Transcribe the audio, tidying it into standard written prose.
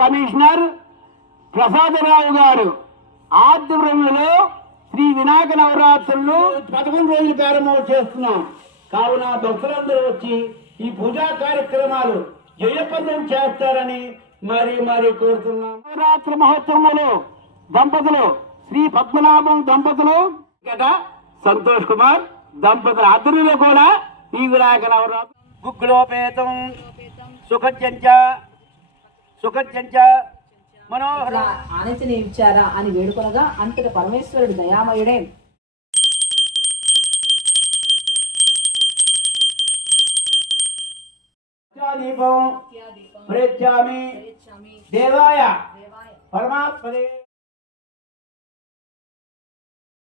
Commissioner Prasadarao గారు ఆధ్వర్యంలో శ్రీ వినాయక నవరాత్రులు 11 రోజులు ప్రారంభం చేస్తున్నాం. కావున భక్తులందరూ వచ్చి ఈ పూజా కార్యక్రమాలు జయప్రదం చేస్తారని మరి కోరుతున్నాం. నవరాత్రి మహోత్సవంలో దంపతులు శ్రీ పద్మనాభం దంపతులు సంతోష్ కుమార్ దంపతుల ఆధ్వర్యంలో కూడా ఈ వినాయక నవరాత్రి గుగ్గులోపేతం సుఖజ్యంచ మనోహర ఆనతిని ఇచ్చారా అని వేడుకొనగా అంతట పరమేశ్వరుడు దయామయుడే దీపం ప్రయచ్చామి దేవాయ పరమాత్మనే.